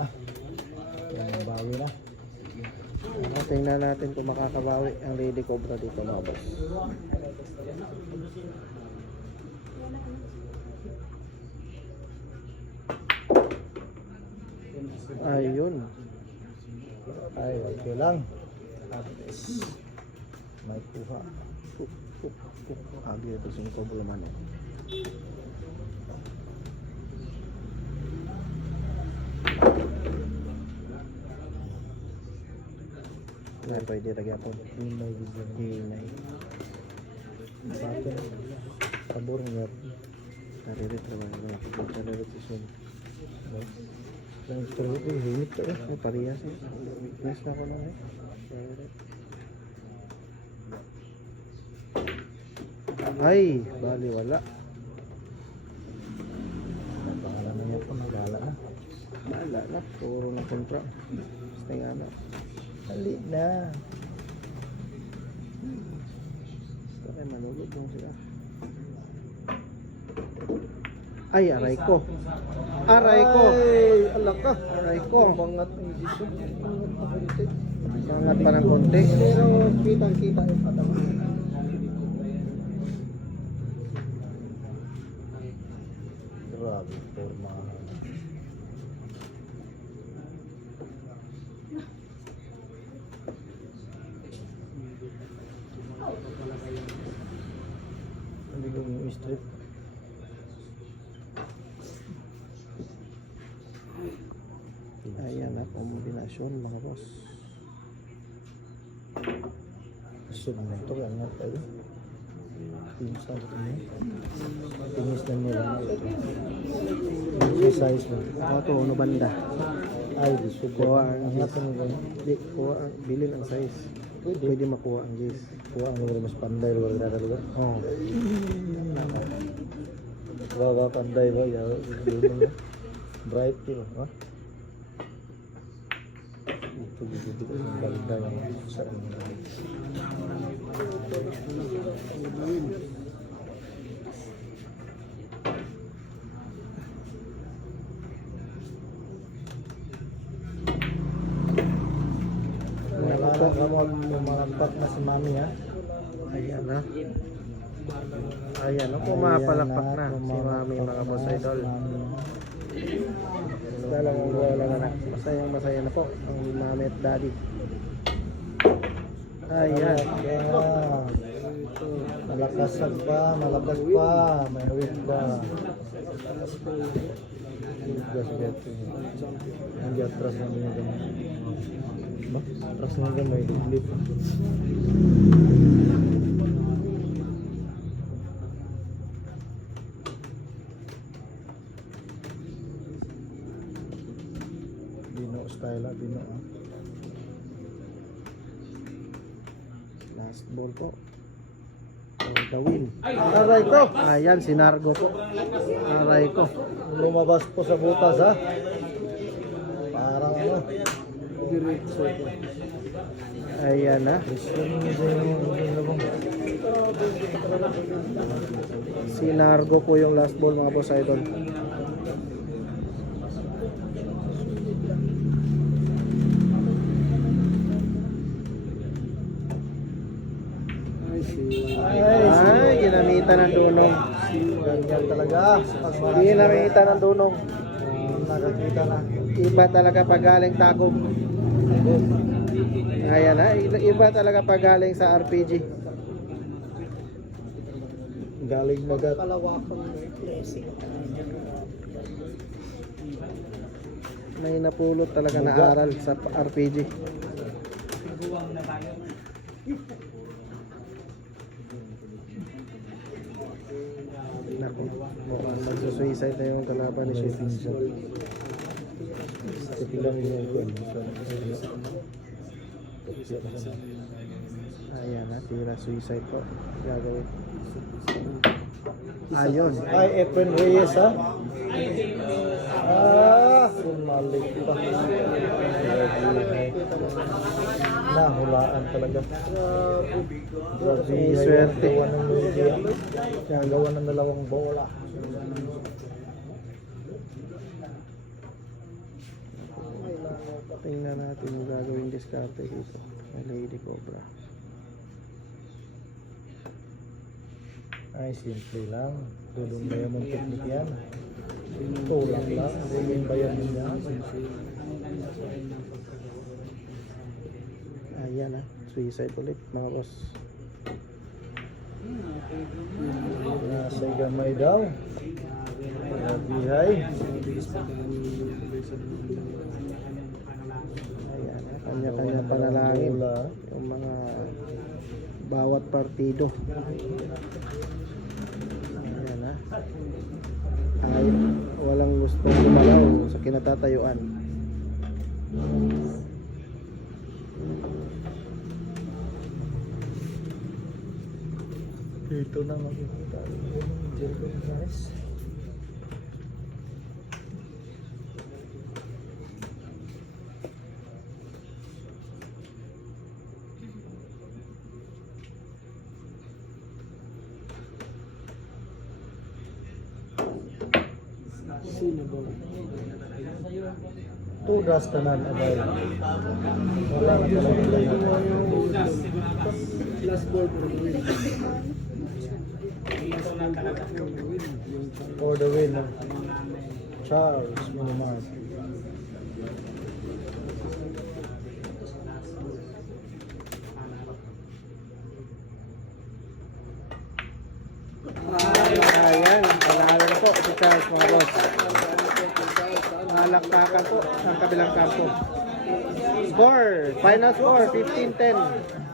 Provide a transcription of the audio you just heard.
na. Yan, bawi na. Tingnan natin kung makakabawi ang Lady Cobra dito mga boss. Ayun. Ay, okay lang. At least may kuha. Agi ito sa Cobra man eh. Nah, pwede lagi ako. Hinay video. Hinay. Bakit? Sabor nga. Naririt naman. Naririt isun. Yung strawberry ito, hinit ka eh. Ay, parehas eh. Weakness na ako lang eh. Naririt. Ay, bali wala. Ang pangalan na niya po, nagala na. Wala na. Puro na kontra. Basta nga na. Hali na. Basta kayo manulog lang sila. Ay, aray ko. Aray ko. Ay, alak ka. Aray ko. Bangat ang isip. Sangat pa ng konti. Pero kitang-kita yung patama. Grabe, forma. Hindi ko yung strip. Ayan na, kombinasyon mga boss. Sub na ito, kaya nga tayo. Tinis na ito niya. Tinis na nila na ito. Yung size mo. Ito, ano banda? Ay, di sugo. Kuha ang Ang gis. natin mo ba? Di, kuha ang, bilin ang size. Pwede makuha ang gis. Kuha ang lugar mas panday, lugar na lugar. Oh. Baga panday ba? Bright yun. Ha? Ito dito ang ganda yung sa inyo. Wala na kamag malagpak na si mami ha. Ayan na. Ayan na, pumapalakpak na si mami mga boss idol. Talagang wala na. Masayang masaya na po ang mami at daddy. Ayan. Malakas pa, malakas pa, may win pa. Gas beto. Hindi atras na din ito. Ba? Atras na din may diglip. Dino style ah, dino ah. Last ball po. For the win. Aray ko! Ayan, si Nargo po. Aray ko. Lumabas po sa butas ha. Parang ano. Diretso po. Ayan na. Si Nargo po yung last ball mga boss idol. Ay, ginamitan ng dunong. Ganyan talaga. Pag marami Ginamitan ng dunong. nakakita na. Iba talaga pag galing tagob. Ayan na, iba talaga pag galing sa RPG. Galing magat. May napulot talaga na aral sa RPG. Nako, mukhang magsusuicide na yung kalaban ni Chef. Ito lang yung Ayan na, tira suicide po. Gagawin. Ayun. Ay, Efren Reyes ha? Ah, sumalik pa. Nahulaan talaga. Grabe. Swerte. Gawa ng media. Gawa ng dalawang bola. Tingnan natin yung gagawing diskarte dito. May Lady Cobra. Ay, simple lang. Tulong ba yung technique yan? Kulang lang. Hindi yung bayan niya. Ayan ah. Suicide ulit mga boss. Nasa gamay daw. Bihay. Ayan ah. Kanya-kanya panalangin. Wala. Yung mga bawat partido. Ayan ah. Ay, walang gustong gumalaw sa kinatatayuan. Dito na makikita yung Jericho Gonzalez. Tudas tanan abay. Wala na talaga. Last ball for the win. For the win of Charles Minimart. Ayan, panalo po si Charles mga boss. Malakpakan po ang kabilang kampo. Score, final score 15-10.